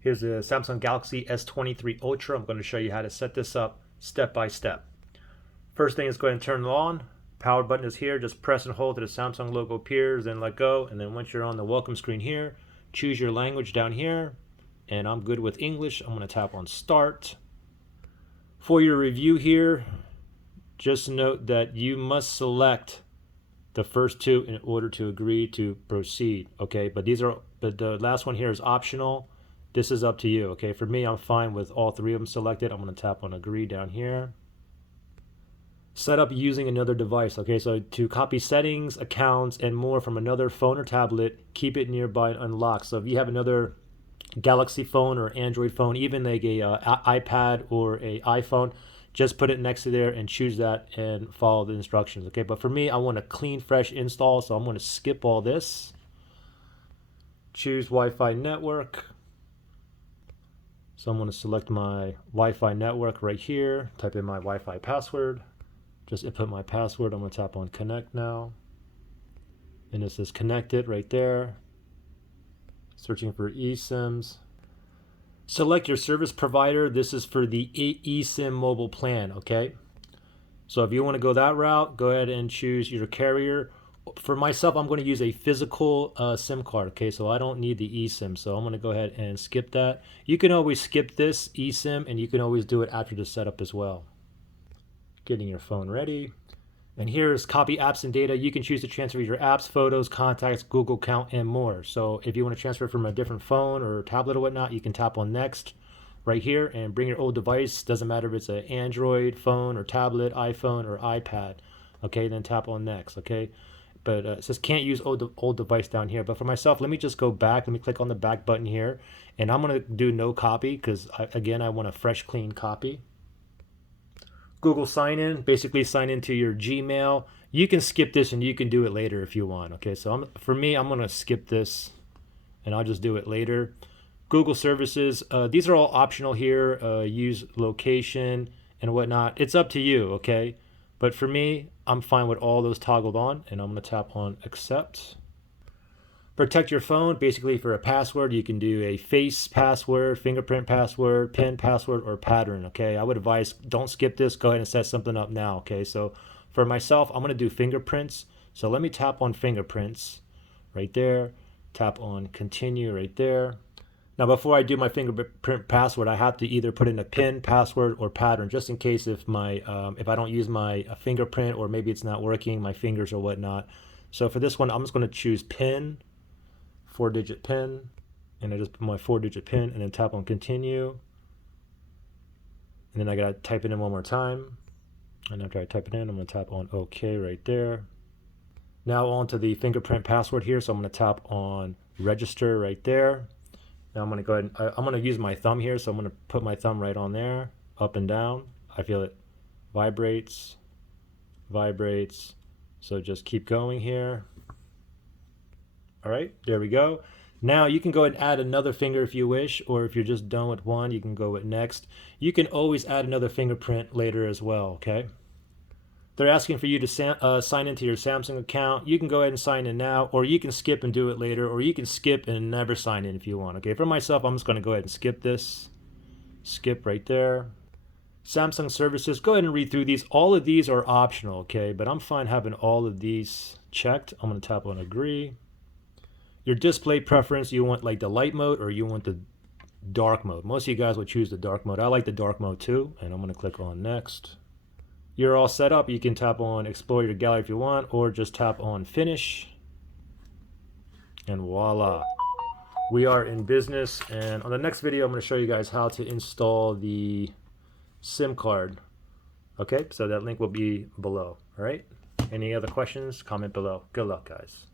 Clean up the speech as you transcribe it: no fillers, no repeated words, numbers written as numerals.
Here's the Samsung Galaxy S23 Ultra. I'm going to show you how to set this up step by step. First thing is go ahead and turn it on. Power button is here. Just press and hold till the Samsung logo appears, then let go. And then once you're on the welcome screen here, choose your language down here. And I'm good with English. I'm going to tap on Start. For your review here, just note that you must select the first two in order to agree to proceed. Okay, but the last one here is optional. This is up to you. Okay, for me, I'm fine with all three of them selected. I'm going to tap on Agree down here. Set up using another device. Okay, so to copy settings, accounts, and more from another phone or tablet, keep it nearby and unlocked. So if you have another Galaxy phone or Android phone, even like a iPad or a iPhone, just put it next to there and choose that and follow the instructions. Okay, but for me, I want a clean, fresh install, so I'm going to skip all this. Choose Wi-Fi network. So I'm going to select my Wi-Fi network right here, type in my Wi-Fi password. Just input my password. I'm going to tap on connect now. And it says connected right there. Searching for eSIMs. Select your service provider. This is for the eSIM mobile plan, okay? So if you want to go that route, go ahead and choose your carrier. For myself, I'm going to use a physical SIM card, okay? So I don't need the eSIM, so I'm going to go ahead and skip that. You can always skip this eSIM, and you can always do it after the setup as well. Getting your phone ready. And here's copy apps and data. You can choose to transfer your apps, photos, contacts, Google account, and more. So if you want to transfer from a different phone or tablet or whatnot, you can tap on next right here and bring your old device. Doesn't matter if it's an Android phone or tablet, iPhone or iPad. Okay, then tap on next, okay? But it says can't use old device down here. But for myself, let me just go back. Let me click on the back button here. And I'm going to do no copy because, again, I want a fresh, clean copy. Google sign in, basically sign into your Gmail. You can skip this and you can do it later if you want. Okay, so for me, I'm going to skip this and I'll just do it later. Google services, these are all optional here. Use location and whatnot. It's up to you, okay? But for me, I'm fine with all those toggled on and I'm going to tap on accept. Protect your phone. Basically, for a password, you can do a face password, fingerprint password, PIN password, or pattern. Okay, I would advise don't skip this. Go ahead and set something up now. Okay, so for myself, I'm going to do fingerprints. So let me tap on fingerprints right there. Tap on continue right there. Now, before I do my fingerprint password, I have to either put in a PIN, password, or pattern, just in case if I don't use my fingerprint or maybe it's not working, my fingers or whatnot. So for this one, I'm just going to choose PIN. 4-digit PIN, and I just put my 4-digit PIN and then tap on continue. And then I gotta type it in one more time. And after I type it in, I'm gonna tap on OK right there. Now on to the fingerprint password here. So I'm gonna tap on register right there. Now I'm gonna go ahead and I'm gonna use my thumb here. So I'm gonna put my thumb right on there, up and down. I feel it vibrates, vibrates. So just keep going here. All right, there we go. Now you can go ahead and add another finger if you wish, or if you're just done with one, you can go with next. You can always add another fingerprint later as well, okay? They're asking for you to sign into your Samsung account. You can go ahead and sign in now, or you can skip and do it later, or you can skip and never sign in if you want, okay? For myself, I'm just gonna go ahead and skip this. Skip right there. Samsung services, go ahead and read through these. All of these are optional, okay? But I'm fine having all of these checked. I'm gonna tap on agree. Your display preference, you want like the light mode or you want the dark mode. Most of you guys would choose the dark mode. I like the dark mode too, and I'm going to click on next. You're all set up. You can tap on explore your gallery if you want, or just tap on finish. And voila. We are in business, and on the next video, I'm going to show you guys how to install the SIM card. Okay, so that link will be below. All right. Any other questions? Comment below. Good luck, guys.